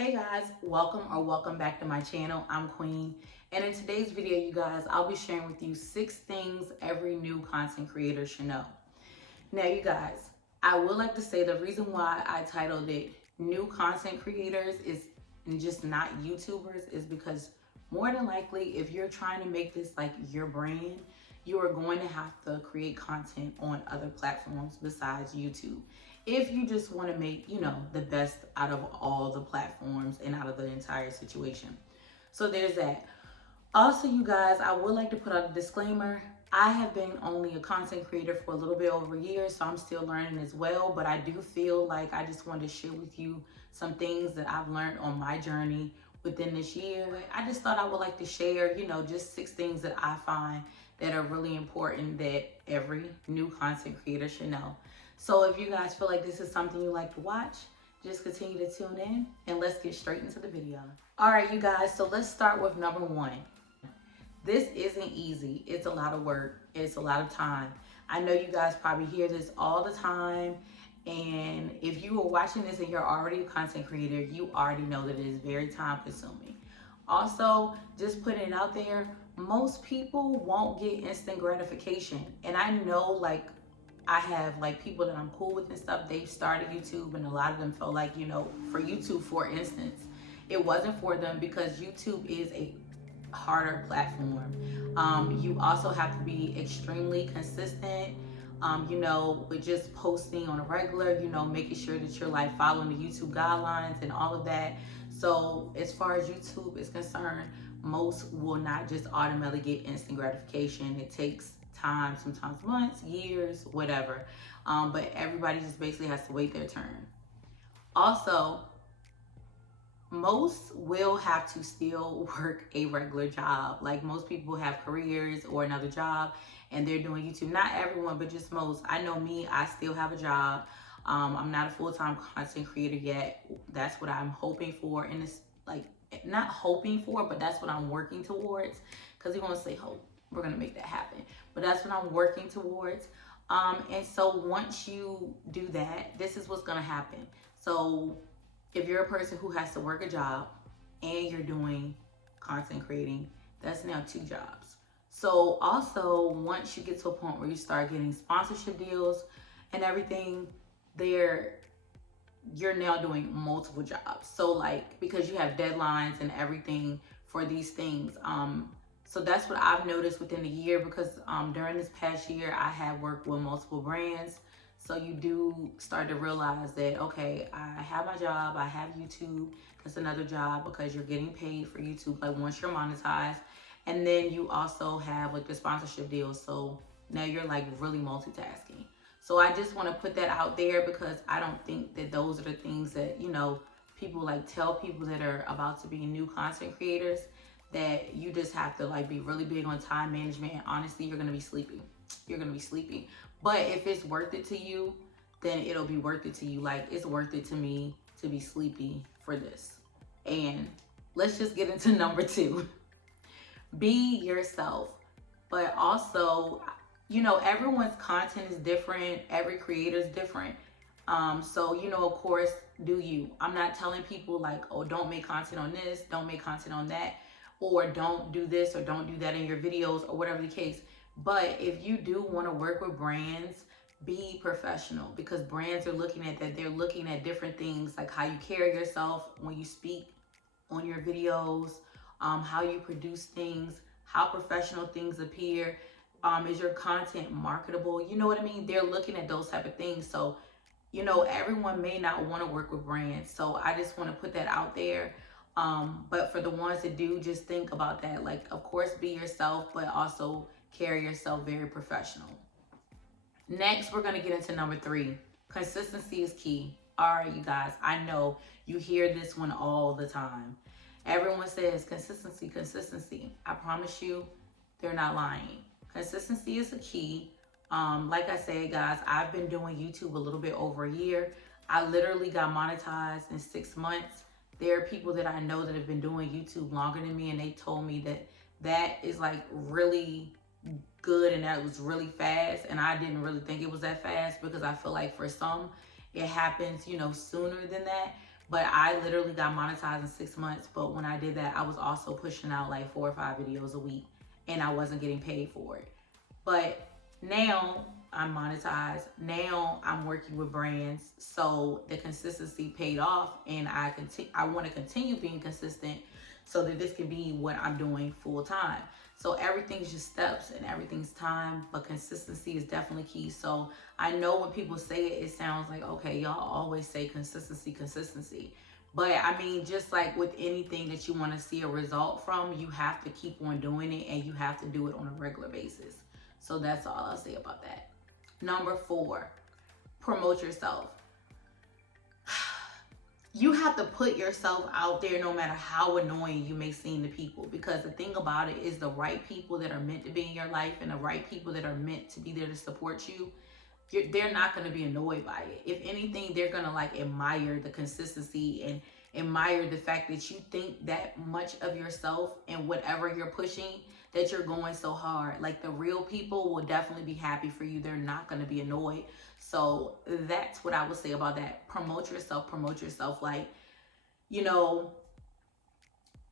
Hey guys, welcome back to my channel. I'm Queen, and in today's video, you guys, I'll be sharing with you 6 things every new content creator should know. Now, you guys, I would like to say the reason why I titled it New Content Creators is and just not YouTubers is because more than likely, if you're trying to make this like your brand, you are going to have to create content on other platforms besides YouTube. If you just want to make, the best out of all the platforms and out of the entire situation. So there's that. Also, you guys, I would like to put out a disclaimer. I have been only a content creator for a little bit over a year, so I'm still learning as well. But I do feel like I just wanted to share with you some things that I've learned on my journey within this year. I just thought I would like to share, just 6 things that I find that are really important that every new content creator should know. So if you guys feel like this is something you like to watch, just continue to tune in and let's get straight into the video. All right, you guys, so let's start with number 1. This isn't easy. It's a lot of work. It's a lot of time. I know you guys probably hear this all the time. And if you are watching this and you're already a content creator, you already know that it is very time consuming. Also, just putting it out there, most people won't get instant gratification. And I know I have people that I'm cool with and stuff, they've started YouTube and a lot of them felt like, for YouTube, for instance, it wasn't for them because YouTube is a harder platform. You also have to be extremely consistent, with just posting on a regular, making sure that you're following the YouTube guidelines and all of that. So as far as YouTube is concerned, most will not just automatically get instant gratification. It takes time, sometimes months, years, whatever. But everybody just basically has to wait their turn. Also, most will have to still work a regular job. Like most people have careers or another job and they're doing YouTube. Not everyone, but just most. I know me, I still have a job. I'm not a full-time content creator yet. That's what I'm hoping for. And it's not hoping for, but that's what I'm working towards. Because we want to say hope. We're going to make that happen. But that's what I'm working towards. And so once you do that, this is what's going to happen. So if you're a person who has to work a job and you're doing content creating, that's now 2 jobs. So also, once you get to a point where you start getting sponsorship deals and everything, you're now doing multiple jobs. So because you have deadlines and everything for these things. So that's what I've noticed within the year because during this past year, I have worked with multiple brands. So you do start to realize that, okay, I have my job, I have YouTube, that's another job because you're getting paid for YouTube, once you're monetized. And then you also have the sponsorship deals. So now you're really multitasking. So I just want to put that out there because I don't think that those are the things that, people tell people that are about to be new content creators that you just have to be really big on time management. And honestly, you're going to be sleepy. You're going to be sleepy. But if it's worth it to you, then it'll be worth it to you. It's worth it to me to be sleepy for this. And let's just get into number 2. Be yourself. But also, everyone's content is different. Every creator is different. So, of course, do you. I'm not telling people oh, don't make content on this, don't make content on that, or don't do this or don't do that in your videos or whatever the case. But if you do want to work with brands, be professional because brands are looking at that. They're looking at different things like how you carry yourself when you speak on your videos, how you produce things, how professional things appear. Is your content marketable? You know what I mean? They're looking at those type of things. So, everyone may not want to work with brands. So I just want to put that out there. But for the ones that do, just think about that. Of course, be yourself, but also carry yourself very professional. Next, we're going to get into number 3. Consistency is key. All right, you guys, I know you hear this one all the time. Everyone says consistency, consistency. I promise you, they're not lying. Consistency is the key. Like I said, guys, I've been doing YouTube a little bit over a year. I literally got monetized in 6 months. There are people that I know that have been doing YouTube longer than me, and they told me that is really good and that was really fast. And I didn't really think it was that fast because I feel like for some, it happens, sooner than that. But I literally got monetized in 6 months. But when I did that, I was also pushing out like 4 or 5 videos a week, and I wasn't getting paid for it. But now I'm monetized. Now I'm working with brands, so the consistency paid off, and I want to continue being consistent so that this can be what I'm doing full time. So everything's just steps and everything's time, but consistency is definitely key. So I know when people say it, it sounds like, okay, y'all always say consistency, consistency. But I mean, just like with anything that you want to see a result from, you have to keep on doing it, and you have to do it on a regular basis. So that's all I'll say about that. Number 4, promote yourself. You have to put yourself out there no matter how annoying you may seem to people, because the thing about it is the right people that are meant to be in your life and the right people that are meant to be there to support you, they're not going to be annoyed by it. If anything, they're going to like admire the consistency and admire the fact that you think that much of yourself and whatever you're pushing, that you're going so hard. Like, the real people will definitely be happy for you. They're not going to be annoyed. So that's what I would say about that. Promote yourself, promote yourself. Like, you know,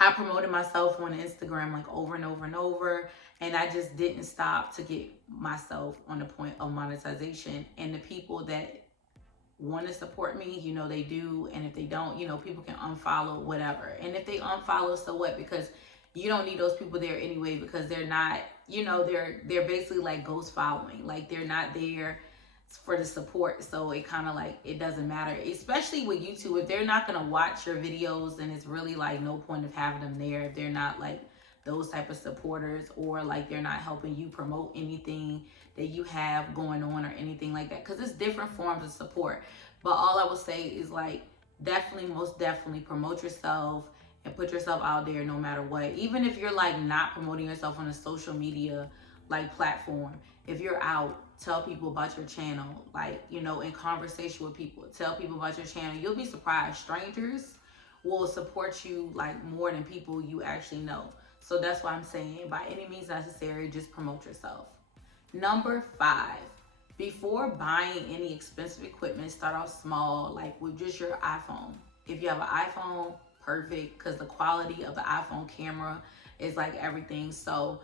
I promoted myself on Instagram like over and over and over, and I just didn't stop to get myself on the point of monetization. And the people that want to support me, you know, they do. And if they don't, you know, people can unfollow, whatever. And if they unfollow, so what? Because you don't need those people there anyway, because they're not, you know, they're basically like ghost following. Like, they're not there for the support. So it kind of like, it doesn't matter, especially with YouTube. If they're not going to watch your videos, then it's really like no point of having them there. If they're not like those type of supporters, or like they're not helping you promote anything that you have going on or anything like that, because it's different forms of support. But all I would say is like, definitely, most definitely promote yourself and put yourself out there no matter what. Even if you're like not promoting yourself on a social media like platform, if you're out, tell people about your channel. Like, you know, in conversation with people, tell people about your channel. You'll be surprised. Strangers will support you like more than people you actually know. So that's why I'm saying, by any means necessary, just promote yourself. Number 5, before buying any expensive equipment, start off small, like with just your iPhone. If you have an iPhone, perfect, because the quality of the iPhone camera is like everything. So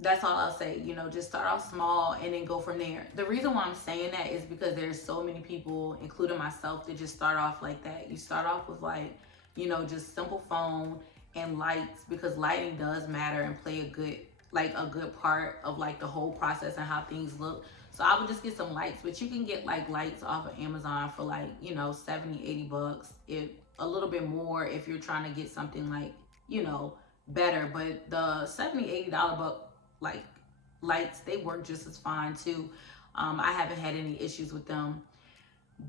that's all I'll say. You know, just start off small and then go from there. The reason why I'm saying that is because there's so many people, including myself, that just start off like that. You start off with like, you know, just simple phone and lights, because lighting does matter and play a good part of like the whole process and how things look. So I would just get some lights, but you can get like lights off of Amazon for like, you know, 70, 80 bucks. If a little bit more if you're trying to get something like, you know, better. But the $70, $80 like lights, they work just as fine too. I haven't had any issues with them.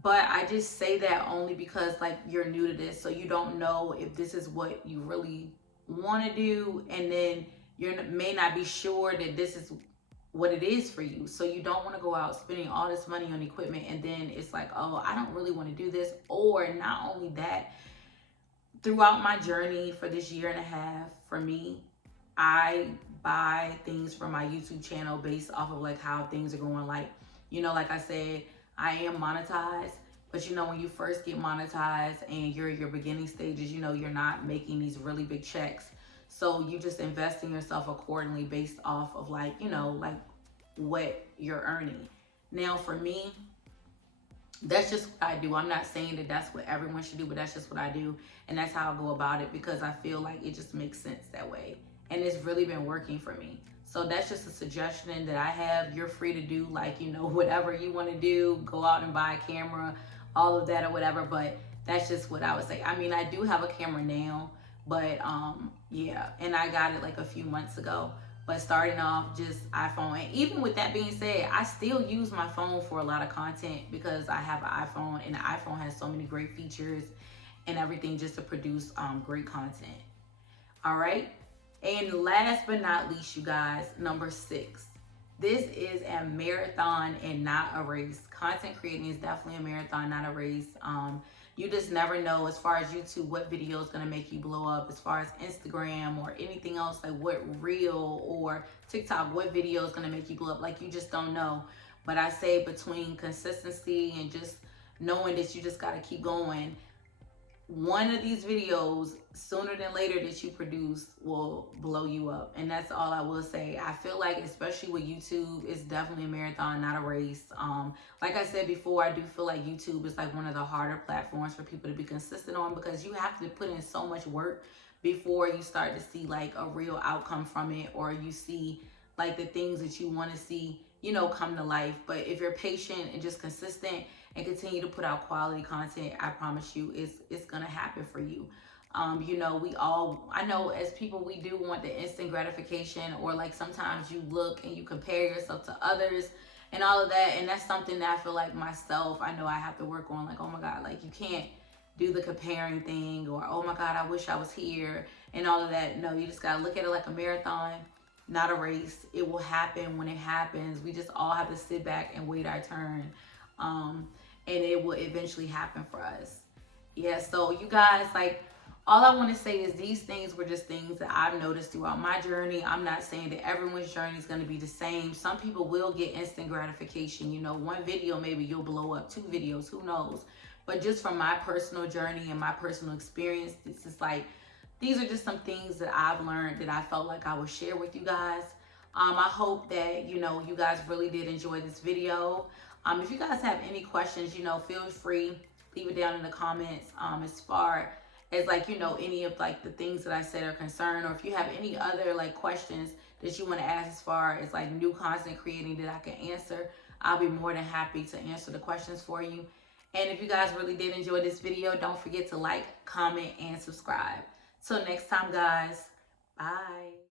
But I just say that only because like you're new to this, so you don't know if this is what you really want to do, and then you may not be sure that this is what it is for you. So you don't want to go out spending all this money on equipment, and then it's like, oh, I don't really want to do this. Or not only that, throughout my journey for this 1.5 years, for me, I buy things from my YouTube channel based off of like how things are going. Like, you know, like I said, I am monetized, but you know, when you first get monetized and you're in your beginning stages, you know, you're not making these really big checks. So you just invest in yourself accordingly based off of like, you know, like what you're earning. Now for me, that's just what I do. I'm not saying that that's what everyone should do, but that's just what I do. And that's how I go about it, because I feel like it just makes sense that way. And it's really been working for me. So that's just a suggestion that I have. You're free to do like, you know, whatever you want to do. Go out and buy a camera, all of that or whatever. But that's just what I would say. I mean, I do have a camera now, but yeah. And I got it like a few months ago. But starting off, just iPhone. And even with that being said, I still use my phone for a lot of content, because I have an iPhone, and the iPhone has so many great features and everything just to produce great content. All right. And last but not least, you guys, number 6. This is a marathon and not a race. Content creating is definitely a marathon, not a race. You just never know, as far as YouTube, what video is going to make you blow up. As far as Instagram or anything else, like what reel or TikTok, what video is going to make you blow up. Like, you just don't know. But I say between consistency and just knowing that you just got to keep going, one of these videos sooner than later that you produce will blow you up. And that's all I will say. I feel like, especially with YouTube, it's definitely a marathon, not a race. Like I said before, I do feel like YouTube is like one of the harder platforms for people to be consistent on, because you have to put in so much work before you start to see like a real outcome from it, or you see like the things that you want to see, you know, come to life. But if you're patient and just consistent and continue to put out quality content, I promise you it's gonna happen for you. You know, I know as people, we do want the instant gratification, or like sometimes you look and you compare yourself to others and all of that. And that's something that I feel like myself, I know I have to work on. Like, oh my God, like you can't do the comparing thing, or oh my God, I wish I was here and all of that. No, you just gotta look at it like a marathon, not a race. It will happen when it happens. We just all have to sit back and wait our turn. And it will eventually happen for us. Yeah, so you guys, like, all I want to say is these things were just things that I've noticed throughout my journey. I'm not saying that everyone's journey is going to be the same. Some people will get instant gratification. You know, one video, maybe you'll blow up, 2 videos, who knows? But just from my personal journey and my personal experience, this is like, these are just some things that I've learned that I felt like I would share with you guys. I hope that, you know, you guys really did enjoy this video. If you guys have any questions, you know, feel free, leave it down in the comments. As far as like, you know, any of like the things that I said are concerned, or if you have any other like questions that you want to ask as far as like new content creating that I can answer, I'll be more than happy to answer the questions for you. And if you guys really did enjoy this video, don't forget to like, comment, and subscribe. Till next time, guys. Bye.